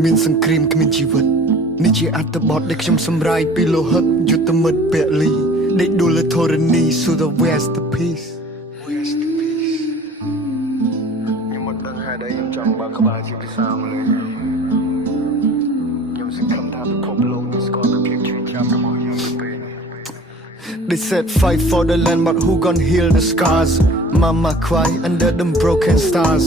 មានសង្គ្រាមគ្មានជីវិតនេះជាអត្ថបទដែលខ្ញុំសម្រាយពីលោហិតយុទ្ធមិត្តពលីដេកដួលលើធរណី so the west peace ខ្ញុំមិនដឹងហេតុអីខ្ញុំចង់បើកក្បាលជាភាសាមកលេខ្ញុំសង្ឃឹមថាពិភពលោកនឹងស្គាល់ពីភាពជឿចាំរបស់យើងទៅពេល They said fight for the land but who gon' heal the scars Mama cry under them broken stars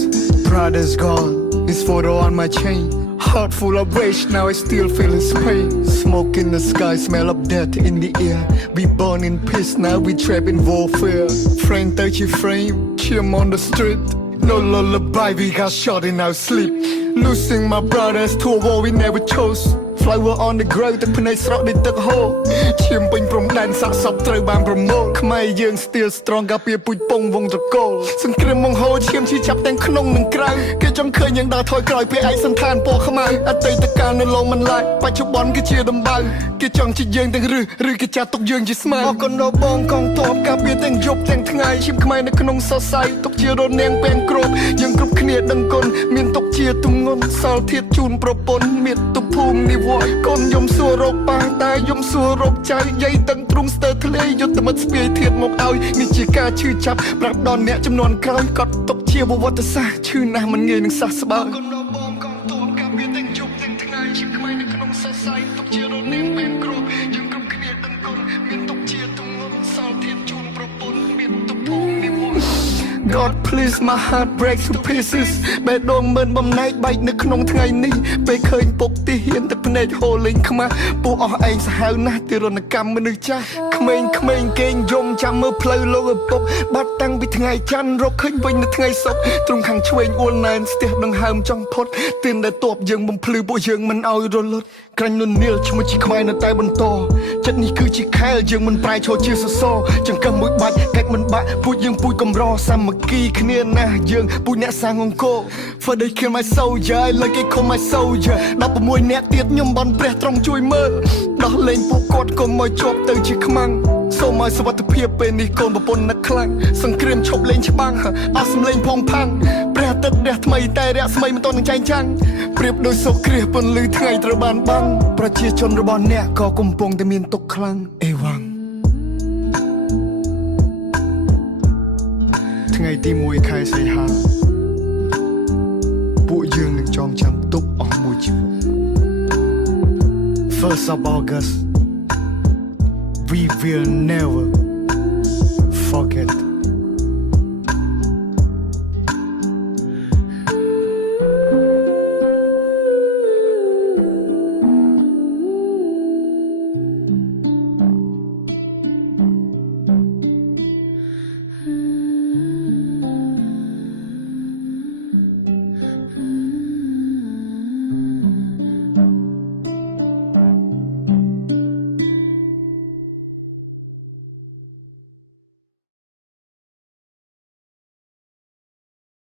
Brother's gone his photo on my chain Heart full of rage, now I still feel his pain Smoke in the sky, smell of death in the air We born in peace, now we trapped in warfare Frame 30 frame, chim on the street No lullaby, we got shot in our sleep Losing my brothers to a war we never chose Flower on the ground ទឹកភ្នែកស្រក់ដូចទឹកហូរឈាមពេញព្រំដែនសាក់សពត្រូវបានប្រមូលខ្មែរយើង still strong កាពីពូជពងវងត្រកូលសង្គ្រាមបង្ហូរឈាមឈឺចាប់ទាំងក្នុងនិងក្រៅគេចង់ឃើញយើងដើរថយក្រោយពេលឯកសន្តានពណ៌ខ្មៅអតីតកាលនៅឡងមិនឡាយបច្ចុប្បន្នគឺជាដំបៅគេចង់ជាយើងទាំងឬគេចាត់ទុកយើងជាស្មៅអរគុណដល់បងកងទ័ពកាពីទាំងយប់ទាំងថ្ងៃឈាមខ្មែរនៅក្នុងសរសៃទុកជារនាងពេងគ្របយើងគ្រប់គ្នាដឹងគុណមានទុកជាទម្ងន់សល់ធាតជូនប្រពន្ធមាតុភូមិនិវត្តកូនយំសួររកប៉ាតែយំសួររកចៅយាយទាំងទ្រុងស្ទើរធ្លាយយុទ្ធមិត្តស្ពាយធាតមកឲ្យនេះជាការឈឺចាប់ប្រាប់ដល់អ្នកចំនួនក្រោយក៏ຕົកជាប្រវត្តិសាស្ត្រឈឺណាស់មិនងាយនឹងសះស្បើយកូនដល់បងកងទ័ពកាពីទាំងជប់ទាំងថ្ងៃឈាមខ្មែរនៅក្នុងសរសៃទុកជារនាងពេងគ្របយើងគ្រប់គ្នាដឹងគុណមានទុកជាទម្ងន់សល់ធាតជូនប្រពន្ធមានទុកភូមិនិវត្តGod please my heart breaks to pieces បេះដូងមិនបំណែកបែកនៅក្នុងថ្ងៃនេះពេលឃើញពុកទីហ៊ានទឹកភ្នែកហូរលេងខ្មាស់ពួកអស់ឯងសាហាវណាស់ទីរណកម្មមនុស្សចាស់ក្មេងៗគេងយំចាំមើលផ្លូវលោកឪពុកបាត់តាំងពីថ្ងៃច័ន្ទរកឃើញវិញនៅថ្ងៃសុក្រទ្រង់ខាងឆ្វេងអួលណែនស្ទះដង្ហើមចង់ផុតទៀនដែលតបយើងបំភ្លឺពួកយើងមិនឲ្យរលត់ក្រាញ់លន់នីលឈ្មោះជាខ្មែរនៅតែបន្តចិត្តនេះគឺជាខែលយើងមិនប្រែឈរជាសសរចង្កឹះមួយបាច់កាច់មិនបាក់ពូជយើងពូជកំរសាមគ្គីគ្នាណាស់យើងពូជអ្នកសាងអង្គរ For they kill my soldier like they call my soldier 16អ្នកទៀតខ្ញុំបន់ព្រះទ្រង់ជួយមើលដោះលែងពួកគាត់កុំឲ្យជាប់ទៅជាខ្មាំងសូមឲ្យសុវត្ថិភាពពេលនេះកូនប្រពន្ធនឹកខ្លាំងសង្គ្រាមឈប់លេងច្បាំងអស់សម្លេងផងផាំងព្រះអាទិត្យរះថ្មីតែរះស្មីមិនទាន់នឹងចែងចាំងប្រៀបដូចសូរគ្រាសពន្លឺថ្ងៃត្រូវបានបាំងប្រជាជនរបស់អ្នកក៏កំពុងតែមានទុក្ខខ្លាំងអេវ៉ាំងថ្ងៃទី1ខែសីហាពួកយើងនឹងចងចាំទុកអស់មួយជីវិត 1st of August We will never forget